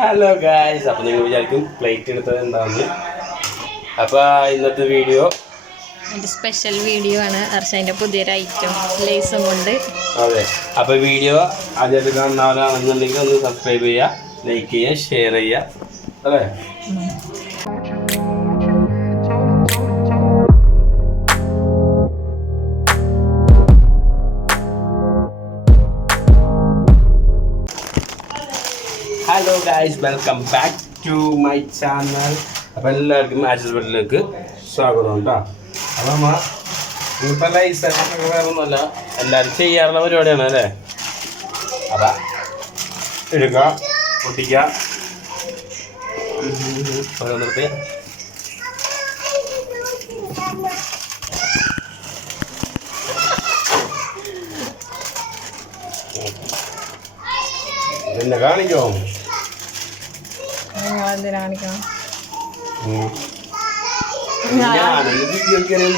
Hello guys, അപ്പോൾ നിങ്ങൾ വിചാരിക്കും പ്ലേറ്റ് എടുത്തത് എന്താണെന്ന്. അപ്പോൾ ഇന്നത്തെ വീഡിയോ സ്പെഷ്യൽ വീഡിയോ ആണ്. അർഷൻ്റെ പുതിയൊരു ഐറ്റം ലേസും കൊണ്ട്. അതെ, അപ്പോൾ വീഡിയോ ആദ്യമായിട്ട് കാണുന്നവരാണെന്നുണ്ടെങ്കിൽ ഒന്ന് സബ്സ്ക്രൈബ് ചെയ്യുക, ലൈക്ക് ചെയ്യുക, ഷെയർ ചെയ്യുക. അല്ലേ? Hello guys, welcome back to my channel. അപ്പോൾ എല്ലാവർക്കും ആച്ചസ് വീട്ടിലേക്ക് സ്വാഗതം കേട്ടോ. അപ്പോൾ നമ്മൾ ഇന്നിപ്പോൾ ലൈസൊക്കെ വേറെ ഒന്നുമല്ല, എല്ലാവരും ചെയ്യാറുള്ള പരിപാടിയാണ് അല്ലേ. അപ്പം എടുക്കുക, പൊട്ടിക്കുക, ഓരോന്നിടത്ത് എന്നെ കാണിക്കോ?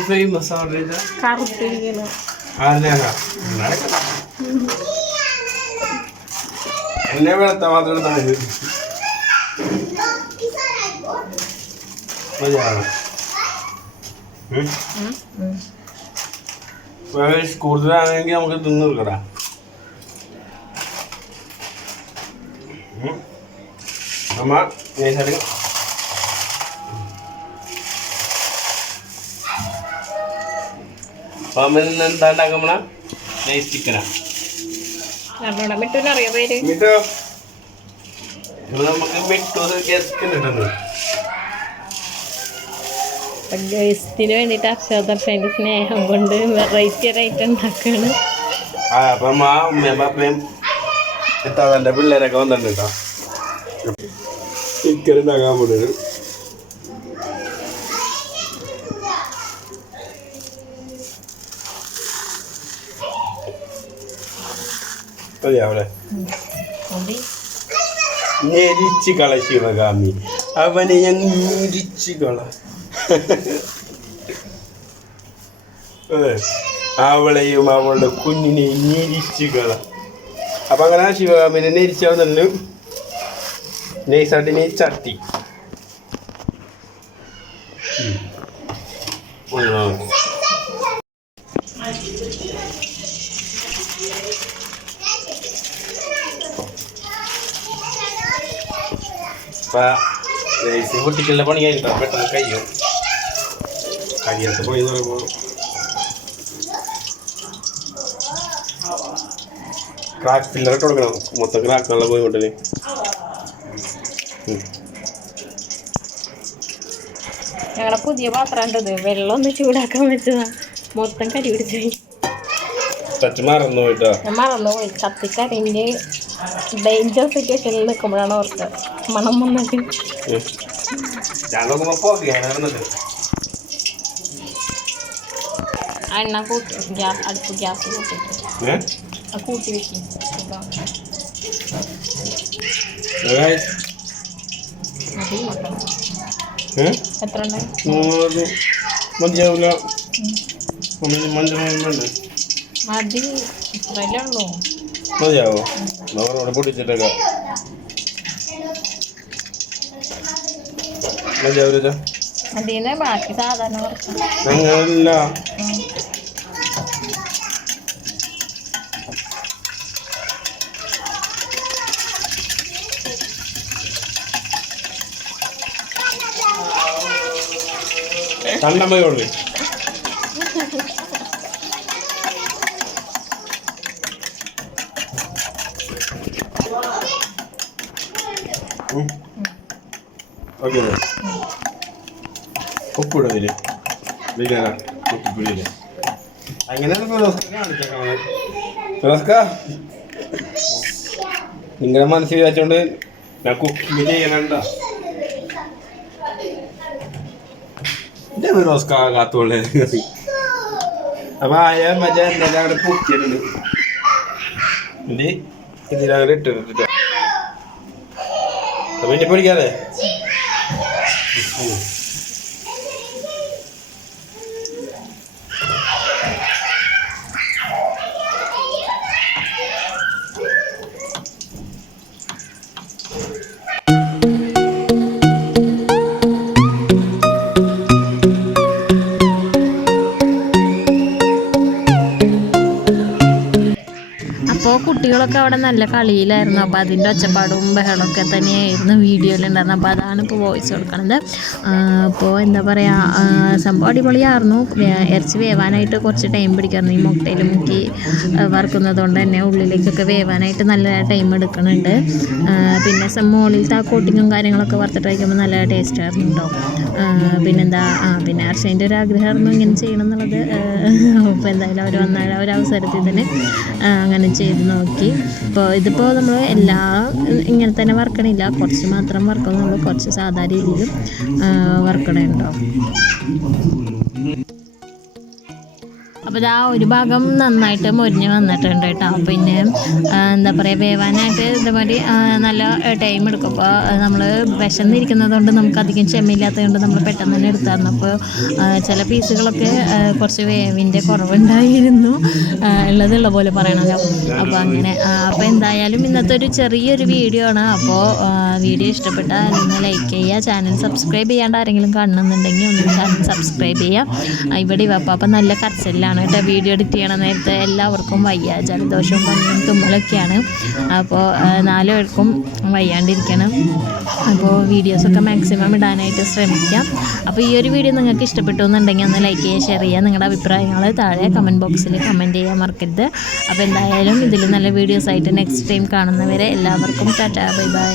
ഫേമസ് എന്നെ വെളുത്ത മാത്രം കൂടുതലാണെങ്കിൽ നമുക്ക് തിന്നു കൊടുക്കടാ. അമ്മ നൈസായിട്ട് എന്താ ഉണ്ടാക്കുമ്പോഴാ നൈസ് ചിക്കനാ. മിട്ടു നമുക്ക് മിട്ടു ഗസ്റ്റിന് കിട്ടുന്നത്. ഗസ്റ്റിന് വേണ്ടിയിട്ട് അക്ഷരദർശന്റെ സ്നേഹം കൊണ്ട് വെറൈറ്റി ആയിട്ട് ഉണ്ടാക്കാണ്. അപ്പം ആ ഉമ്മയും പാപ്പയും എത്താതെ പിള്ളേരൊക്കെ വന്നിട്ടുണ്ട് കേട്ടോ. ചിക്കൻ ഉണ്ടാക്കാൻ പോണത് മതിയാവൂലെ? ഞെരിച്ച് കള ശിവകാമി, അവനെ ഞാൻ ഞെരിച്ച് കള. അവളെയും അവളുടെ കുഞ്ഞിനെയും ഞെരിച്ച് കള. അപ്പം അങ്ങനെ ശിവകാമിനെ ഞെരിച്ചാവുന്നുണ്ട്. നൈസായിട്ട് ചട്ടി പൊട്ടിക്കലിന്റെ പണി കഴിഞ്ഞിട്ടോ. പെട്ടെന്ന് കഴിയും. കരിയാത്ത പണി എന്ന് പറയുമ്പോൾ ക്രാക്ക് ഫില്ലർ ഇട്ട് കൊടുക്കണം. മൊത്തം ക്രാക്കുള്ള പോയി കൊണ്ടല്ലേ. ഞങ്ങളെ പുതിയ പാത്രം ഉണ്ടത്, വെള്ളം ഒന്ന് ചൂടാക്കാൻ വെച്ചതാ. മൊത്തം കരി പിടിച്ചായി. മറന്നുപോയി. കത്തിക്കരിഞ്ഞ് ഡേഞ്ചർ സിറ്റുവേഷനിൽ നിൽക്കുമ്പോഴാണ് ഓർത്ത് മണം വന്നിട്ട്. എണ്ണ കൂട്ടി അടുപ്പ് ഗ്യാസ് കൂട്ടി വെക്കും. എത്ര മതിയാവൂല. മതി, ഇത്രയല്ലേ ഉള്ളൂ. മതിയാവോ? നമ്മളവിടെ പൊട്ടിച്ചിട്ടേക്ക മതിയാവൂല. അതിന് ബാക്കി സാധാരണ അങ്ങനല്ല. കണ്ടമ്മയോളൂ. ഓക്കെ, ഉപ്പിടതില് ഉപ്പിടില്ലേ? അങ്ങനെ നിങ്ങളുടെ മനസ്സിൽ വിചാരിച്ചോണ്ട് ഞാൻ കുക്കിങ് ചെയ്യണണ്ട. കാത്തോളെ അപ്പൊ ആയ മറ്റേ എന്തെങ്കിലും അവിടെ പൊക്കിയിട്ടുണ്ട്. ഇതിലങ്ങനെ ഇട്ടിട്ടില്ല. അപ്പൊ ഇനി പൊടിക്കാതെ കുട്ടികളൊക്കെ അവിടെ നല്ല കളിയിലായിരുന്നു. അപ്പോൾ അതിൻ്റെ ഒച്ചപ്പാടും ബഹളമൊക്കെ തന്നെയായിരുന്നു വീഡിയോയിലുണ്ടായിരുന്നത്. അപ്പോൾ അതാണ് ഇപ്പോൾ വോയിസ് കൊടുക്കണത്. അപ്പോൾ എന്താ പറയുക, സംഭവം അടിപൊളിയായിരുന്നു. ഇറച്ചി വേവാനായിട്ട് കുറച്ച് ടൈം പിടിക്കായിരുന്നു. ഈ മുട്ടയിൽ മുക്കി വറുക്കുന്നത് കൊണ്ട് തന്നെ ഉള്ളിലേക്കൊക്കെ വേവാനായിട്ട് നല്ല ടൈം എടുക്കുന്നുണ്ട്. പിന്നെ മുകളിലത്തെ ആ കോട്ടിങ്ങും കാര്യങ്ങളൊക്കെ വറുത്തിട്ട് കഴിക്കുമ്പോൾ നല്ല ടേസ്റ്റ് ആയിരുന്നു കേട്ടോ. പിന്നെന്താ, പിന്നെ അർഷേൻ്റെ ഒരു ആഗ്രഹമായിരുന്നു ഇങ്ങനെ ചെയ്യണം എന്നുള്ളത്. അപ്പോൾ എന്തായാലും അവർ വന്ന ഒരു അവസരത്തിൽ തന്നെ അങ്ങനെ ചെയ്ത് നോക്കി. അപ്പോൾ ഇതിപ്പോൾ നമ്മൾ എല്ലാം ഇങ്ങനെ തന്നെ വറുക്കണില്ല, കുറച്ച് മാത്രം വറുക്കുന്നുള്ളൂ, കുറച്ച് സാധാ രീതിയിലും വറുക്കണുണ്ടോ. അപ്പോൾ ഇതാ ഒരു ഭാഗം നന്നായിട്ട് മൊരിഞ്ഞ് വന്നിട്ടുണ്ട് കേട്ടോ. പിന്നെ എന്താ പറയുക, വേവാനായിട്ട് ഇതേമാതിരി നല്ല ടൈം എടുക്കും. അപ്പോൾ നമ്മൾ വിശന്നിരിക്കുന്നത് കൊണ്ട് നമുക്ക് അധികം ക്ഷമയില്ലാത്തത് കൊണ്ട് നമ്മൾ പെട്ടെന്ന് തന്നെ എടുത്തായിരുന്നു. അപ്പോൾ ചില പീസുകളൊക്കെ കുറച്ച് വേവിൻ്റെ കുറവുണ്ടായിരുന്നു, ഉള്ളതുള്ള പോലെ പറയണമല്ലോ. അപ്പോൾ അങ്ങനെ അപ്പോൾ എന്തായാലും ഇന്നത്തെ ഒരു ചെറിയൊരു വീഡിയോ ആണ്. അപ്പോൾ വീഡിയോ ഇഷ്ടപ്പെട്ടാൽ ഒന്ന് ലൈക്ക് ചെയ്യുക, ചാനൽ സബ്സ്ക്രൈബ് ചെയ്യാണ്ട് ആരെങ്കിലും കാണുന്നുണ്ടെങ്കിൽ ഒന്ന് ചാനൽ സബ്സ്ക്രൈബ് ചെയ്യുക. ഇവിടെ അപ്പോൾ നല്ല കരച്ചിലാണ് കേട്ടോ. വീഡിയോ എഡിറ്റ് ചെയ്യണ നേരത്തെ എല്ലാവർക്കും വയ്യ, ജലദോഷവും പനിയും തുമ്മലൊക്കെയാണ്. അപ്പോൾ 4 പേർക്കും വയ്യാണ്ടിരിക്കണം. അപ്പോൾ വീഡിയോസൊക്കെ മാക്സിമം ഇടാനായിട്ട് ശ്രമിക്കാം. അപ്പോൾ ഈ ഒരു വീഡിയോ നിങ്ങൾക്ക് ഇഷ്ടപ്പെട്ടു എന്നുണ്ടെങ്കിൽ ഒന്ന് ലൈക്ക് ചെയ്യുക, ഷെയർ ചെയ്യുക, നിങ്ങളുടെ അഭിപ്രായങ്ങൾ താഴെ കമൻറ്റ് ബോക്സിൽ കമൻറ്റ് ചെയ്യാൻ മറക്കരുത്. അപ്പോൾ എന്തായാലും ഇതിൽ നല്ല വീഡിയോസായിട്ട് നെക്സ്റ്റ് ടൈം കാണുന്നവരെ എല്ലാവർക്കും ടാറ്റാ, ബൈ ബൈ.